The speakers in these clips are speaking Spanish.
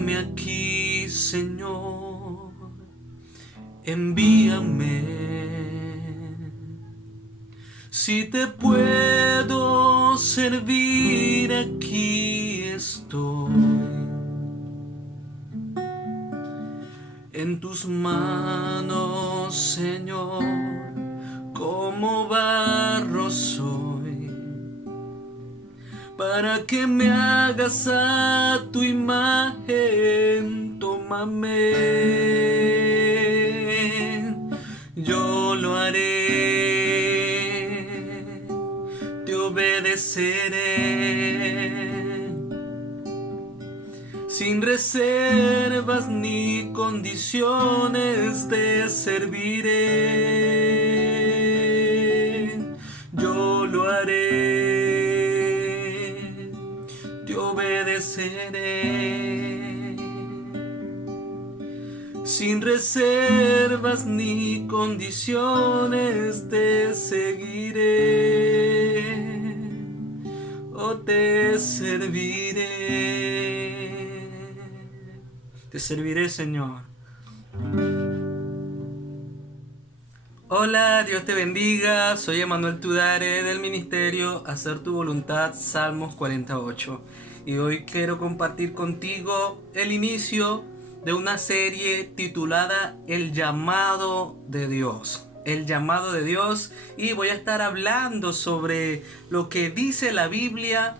Heme aquí, Señor, envíame. Si te puedo servir, aquí estoy. En tus manos, Señor, como barro soy, para que me hagas a tu imagen. Tómame, yo lo haré, te obedeceré, sin reservas ni condiciones te serviré. Yo lo haré, te obedeceré, sin reservas ni condiciones te seguiré, o te serviré. Te serviré, Señor. Hola, Dios te bendiga. Soy Emanuel Tudare del ministerio Hacer tu Voluntad, Salmos 48. Y hoy quiero compartir contigo el inicio de una serie titulada El llamado de Dios. El llamado de Dios. Y voy a estar hablando sobre lo que dice la Biblia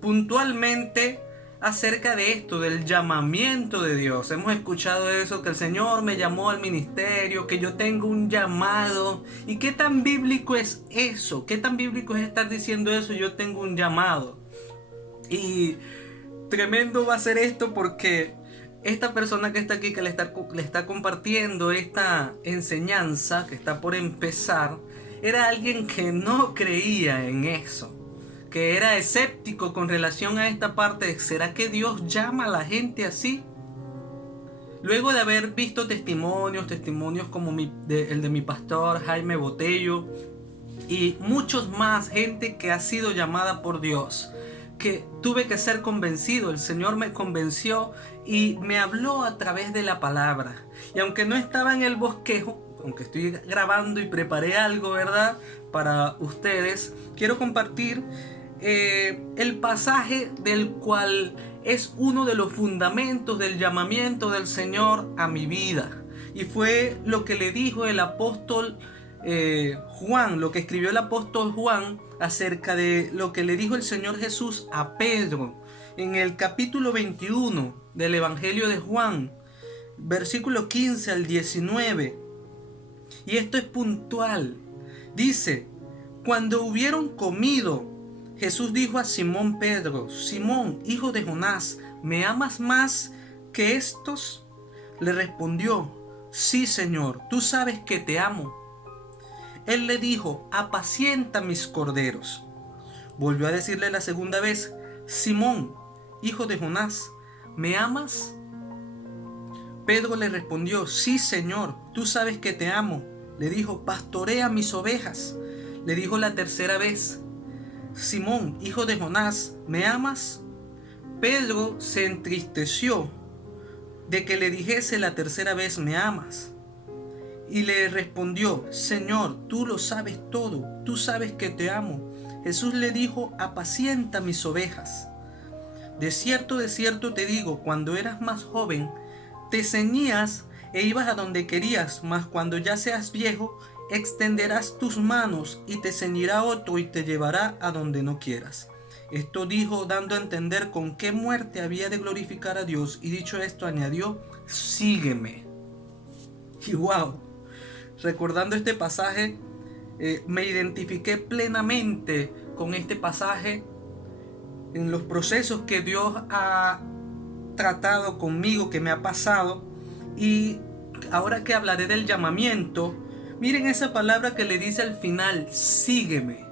puntualmente acerca de esto, del llamamiento de Dios. Hemos escuchado eso, que el Señor me llamó al ministerio, que yo tengo un llamado. ¿Y qué tan bíblico es eso? ¿Qué tan bíblico es estar diciendo eso? Yo tengo un llamado. Y tremendo va a ser esto, porque esta persona que está aquí, que le está compartiendo esta enseñanza que está por empezar, era alguien que no creía en eso, que era escéptico con relación a esta parte. ¿Será que Dios llama a la gente así? Luego de haber visto testimonios como el de mi pastor Jaime Botello y muchos más, gente que ha sido llamada por Dios, que tuve que ser convencido. El Señor me convenció y me habló a través de la palabra. Y aunque no estaba en el bosquejo, aunque estoy grabando y preparé algo, ¿verdad?, para ustedes, quiero compartir el pasaje del cual es uno de los fundamentos del llamamiento del Señor a mi vida. Y fue lo que le dijo el apóstol Juan, lo que escribió el apóstol Juan acerca de lo que le dijo el Señor Jesús a Pedro en el capítulo 21 del Evangelio de Juan, versículo 15 al 19. Y esto es puntual. Dice: cuando hubieron comido, Jesús dijo a Simón Pedro: Simón, hijo de Jonás, ¿me amas más que estos? Le respondió: sí, Señor, tú sabes que te amo. Él le dijo: apacienta mis corderos. Volvió a decirle la segunda vez: Simón, hijo de Jonás, ¿me amas? Pedro le respondió: sí, Señor, tú sabes que te amo. Le dijo: pastorea mis ovejas. Le dijo la tercera vez: Simón, hijo de Jonás, ¿me amas? Pedro se entristeció de que le dijese la tercera vez: ¿me amas? Y le respondió: Señor, tú lo sabes todo, tú sabes que te amo. Jesús le dijo: apacienta mis ovejas. De cierto te digo, cuando eras más joven, te ceñías e ibas a donde querías, mas cuando ya seas viejo, extenderás tus manos y te ceñirá otro y te llevará a donde no quieras. Esto dijo dando a entender con qué muerte había de glorificar a Dios, y dicho esto añadió: sígueme. Y wow, recordando este pasaje, me identifiqué plenamente con este pasaje en los procesos que Dios ha tratado conmigo, que me ha pasado. Y ahora que hablaré del llamamiento, miren esa palabra que le dice al final: sígueme.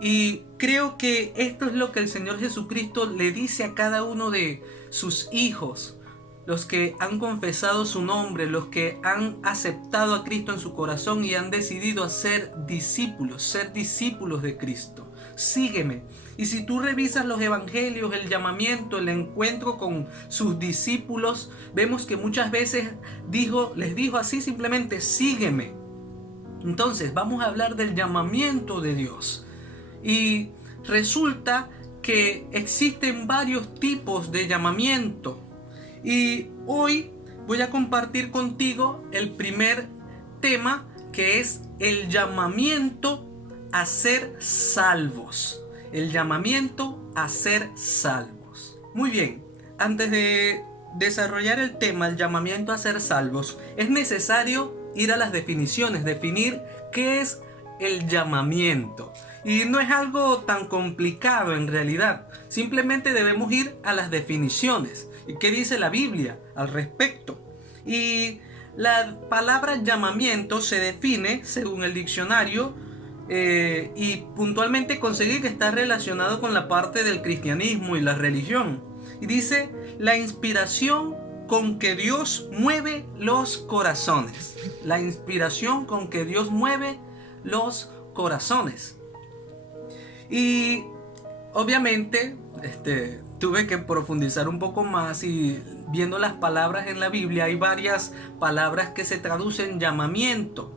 Y creo que esto es lo que el Señor Jesucristo le dice a cada uno de sus hijos, los que han confesado su nombre, los que han aceptado a Cristo en su corazón y han decidido ser discípulos de Cristo, sígueme. Y si tú revisas los evangelios, el llamamiento, el encuentro con sus discípulos, vemos que muchas veces les dijo así simplemente, sígueme. Entonces vamos a hablar del llamamiento de Dios. Y resulta que existen varios tipos de llamamiento. Y hoy voy a compartir contigo el primer tema, que es el llamamiento a ser salvos. El llamamiento a ser salvos. Muy bien, antes de desarrollar el tema, el llamamiento a ser salvos, es necesario ir a las definiciones, definir qué es el llamamiento. Y no es algo tan complicado en realidad, simplemente debemos ir a las definiciones. ¿Y qué dice la Biblia al respecto? Y la palabra llamamiento se define, según el diccionario, y puntualmente conseguir que está relacionado con la parte del cristianismo y la religión. Y dice, la inspiración con que Dios mueve los corazones. La inspiración con que Dios mueve los corazones. Y obviamente, tuve que profundizar un poco más, y viendo las palabras en la Biblia, hay varias palabras que se traducen llamamiento.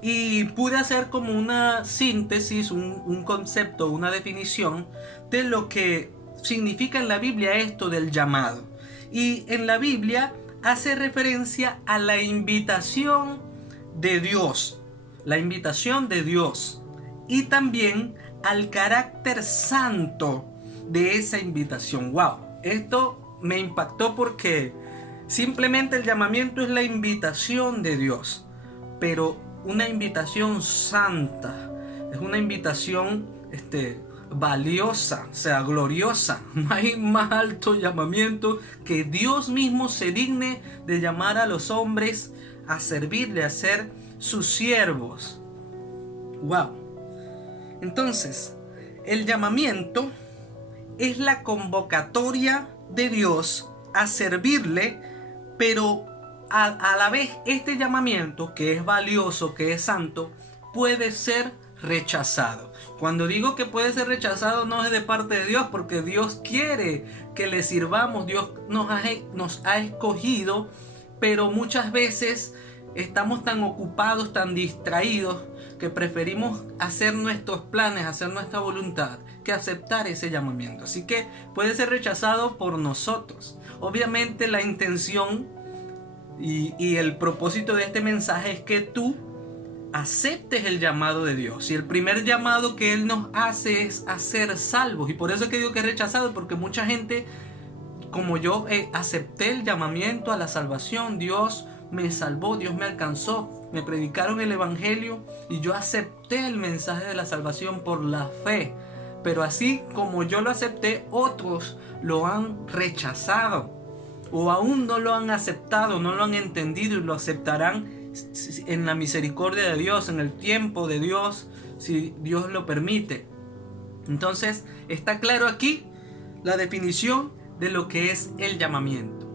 Y pude hacer como una síntesis, un concepto, una definición de lo que significa en la Biblia esto del llamado. Y en la Biblia hace referencia a la invitación de Dios. La invitación de Dios. Y también al carácter santo de esa invitación. ¡Wow! Esto me impactó porque simplemente el llamamiento es la invitación de Dios. Pero una invitación santa, es una invitación valiosa, o sea, gloriosa. No hay más alto llamamiento que Dios mismo se digne de llamar a los hombres a servirle, a ser sus siervos. Wow. Entonces, el llamamiento es la convocatoria de Dios a servirle, pero a la vez este llamamiento, que es valioso, que es santo, puede ser rechazado. Cuando digo que puede ser rechazado, no es de parte de Dios, porque Dios quiere que le sirvamos. Dios nos ha escogido, pero muchas veces estamos tan ocupados, tan distraídos, que preferimos hacer nuestros planes, hacer nuestra voluntad, que aceptar ese llamamiento. Así que puede ser rechazado por nosotros. Obviamente la intención y el propósito de este mensaje es que tú aceptes el llamado de Dios. Y el primer llamado que Él nos hace es a ser salvos. Y por eso es que digo que es rechazado, porque mucha gente, como yo, acepté el llamamiento a la salvación. Dios me salvó, Dios me alcanzó, me predicaron el evangelio y yo acepté el mensaje de la salvación por la fe. Pero así como yo lo acepté, otros lo han rechazado, o aún no lo han aceptado, no lo han entendido, y lo aceptarán en la misericordia de Dios, en el tiempo de Dios, si Dios lo permite. Entonces está claro aquí la definición de lo que es el llamamiento.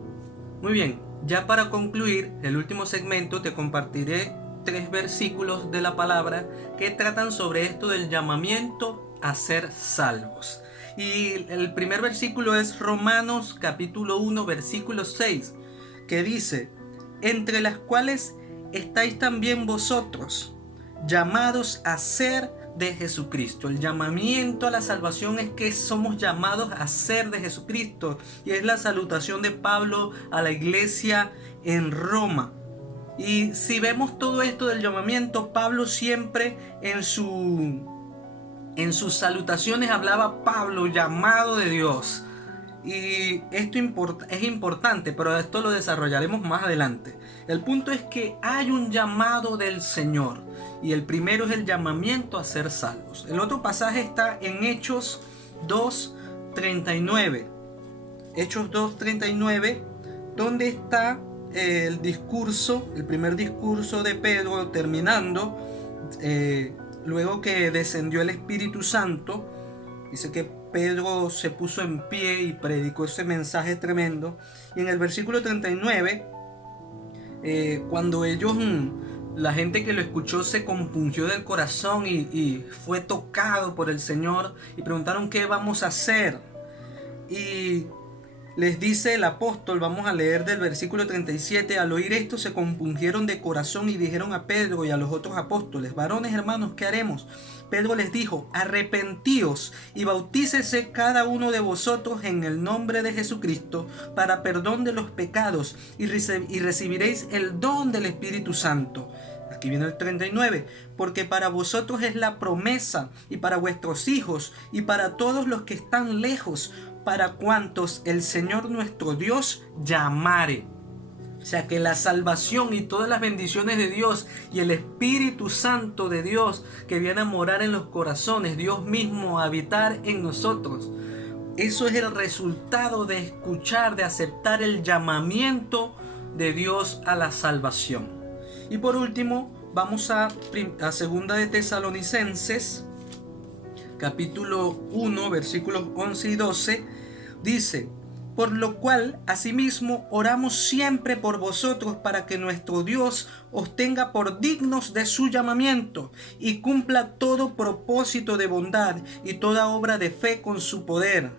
Muy bien, ya para concluir el último segmento te compartiré 3 versículos de la palabra que tratan sobre esto del llamamiento a ser salvos. Y el primer versículo es Romanos capítulo 1 versículo 6, que dice: entre las cuales estáis también vosotros, llamados a ser de Jesucristo. El llamamiento a la salvación es que somos llamados a ser de Jesucristo, y es la salutación de Pablo a la iglesia en Roma. Y si vemos todo esto del llamamiento, Pablo siempre en sus salutaciones hablaba Pablo, llamado de Dios. Y esto es importante, pero esto lo desarrollaremos más adelante. El punto es que hay un llamado del Señor, y el primero es el llamamiento a ser salvos. El otro pasaje está en Hechos 2:39. Hechos 2:39, donde está el primer discurso de Pedro terminando, luego que descendió el Espíritu Santo. Dice que Pedro se puso en pie y predicó ese mensaje tremendo. Y en el versículo 39, cuando ellos La gente que lo escuchó se compungió del corazón y fue tocado por el Señor y preguntaron qué vamos a hacer. Y les dice el apóstol, vamos a leer del versículo 37, al oír esto se compungieron de corazón y dijeron a Pedro y a los otros apóstoles, varones hermanos, ¿qué haremos? Pedro les dijo, arrepentíos y bautícese cada uno de vosotros en el nombre de Jesucristo para perdón de los pecados y recibiréis el don del Espíritu Santo. Aquí viene el 39, porque para vosotros es la promesa y para vuestros hijos y para todos los que están lejos, para cuantos el Señor nuestro Dios llamare. O sea que la salvación y todas las bendiciones de Dios y el Espíritu Santo de Dios que viene a morar en los corazones, Dios mismo a habitar en nosotros. Eso es el resultado de escuchar, de aceptar el llamamiento de Dios a la salvación. Y por último, vamos a segunda de Tesalonicenses, capítulo 1, versículos 11 y 12, dice, por lo cual, asimismo, oramos siempre por vosotros para que nuestro Dios os tenga por dignos de su llamamiento y cumpla todo propósito de bondad y toda obra de fe con su poder,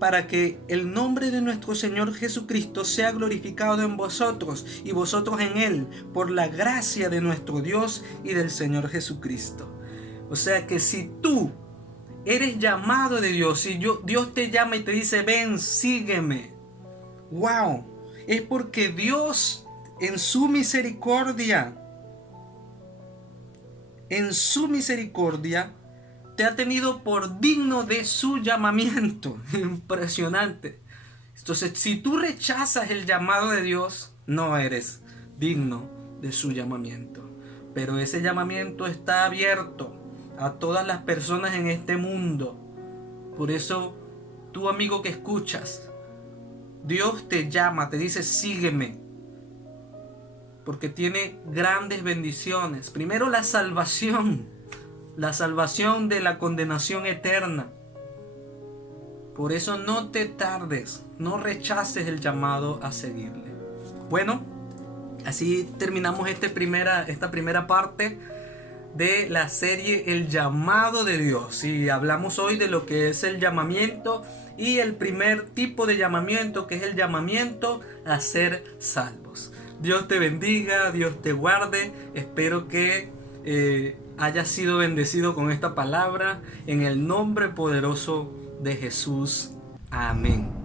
para que el nombre de nuestro Señor Jesucristo sea glorificado en vosotros y vosotros en Él, por la gracia de nuestro Dios y del Señor Jesucristo. O sea que si tú eres llamado de Dios, si Dios te llama y te dice, ven, sígueme. ¡Wow! Es porque Dios, en su misericordia, te ha tenido por digno de su llamamiento. Impresionante. Entonces, si tú rechazas el llamado de Dios, no eres digno de su llamamiento. Pero ese llamamiento está abierto a todas las personas en este mundo. Por eso, tú amigo que escuchas, Dios te llama, te dice sígueme, porque tiene grandes bendiciones. Primero la salvación de la condenación eterna. Por eso no te tardes, no rechaces el llamado a seguirle. Bueno, así terminamos esta primera parte de la serie El llamado de Dios, y hablamos hoy de lo que es el llamamiento y el primer tipo de llamamiento, que es el llamamiento a ser salvos. Dios te bendiga, Dios te guarde. Espero que hayas sido bendecido con esta palabra en el nombre poderoso de Jesús. Amén.